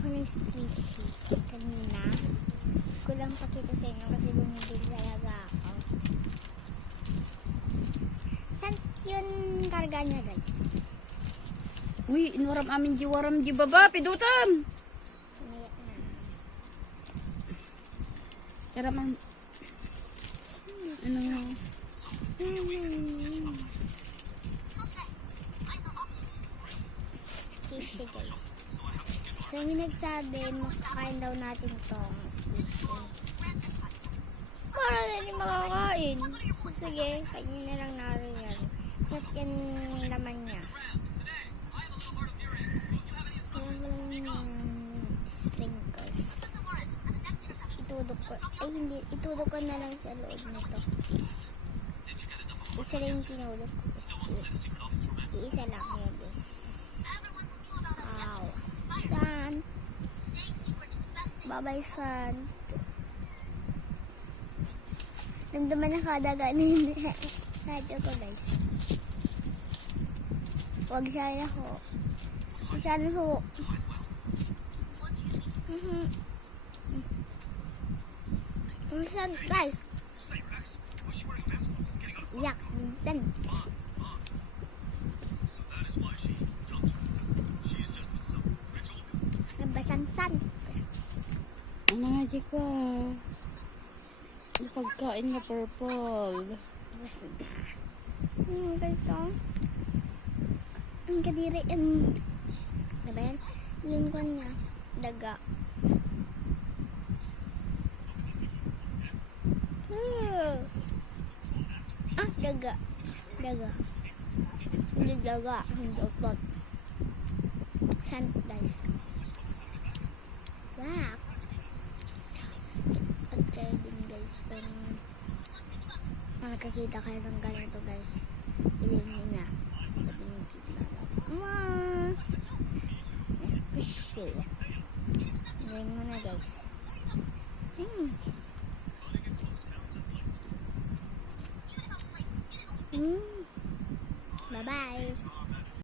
ako ng squishy kanina. Ko lang pakita sa inyo kasi bumibili talaga ako. Saan yun karga niya, guys? Uy, inuram amin jiwaram di baba, pidutam. Umiyak na. Tara man. Ano? Squishy, guys. So, may nagsabi, makakain daw natin tong squishy. Para na hindi makakain. Sige, kainin na lang natin yan. Sarap yan naman niya. Sprinkles. Itudok ko. Ay, hindi. Itudok ko na lang sa loob nito. Isa rin yung tinudok ko. Iisa lang yun, guys. Wow. San? Bye-bye, San. Damdaman na kadaga na yung radyo ko, guys. Huwag sana ho. Huwag sana ho. Minsan, guys. Yak, minsan. Nabasan-san. Ano nga di ka? Yung pagkain na purple. Tapos na. Guys, oh. Ang kadiri, diba yan? Yun ko niya. Daga. Daga. Daga. Hindi daga. Hindi otot. San, guys. Wow. Pagkain din, guys. Kung makakakita kayo ng ganito, guys. Ilinin na. Sabi ng pizza. Squishy. Ilinin mo na, guys. Bye-bye.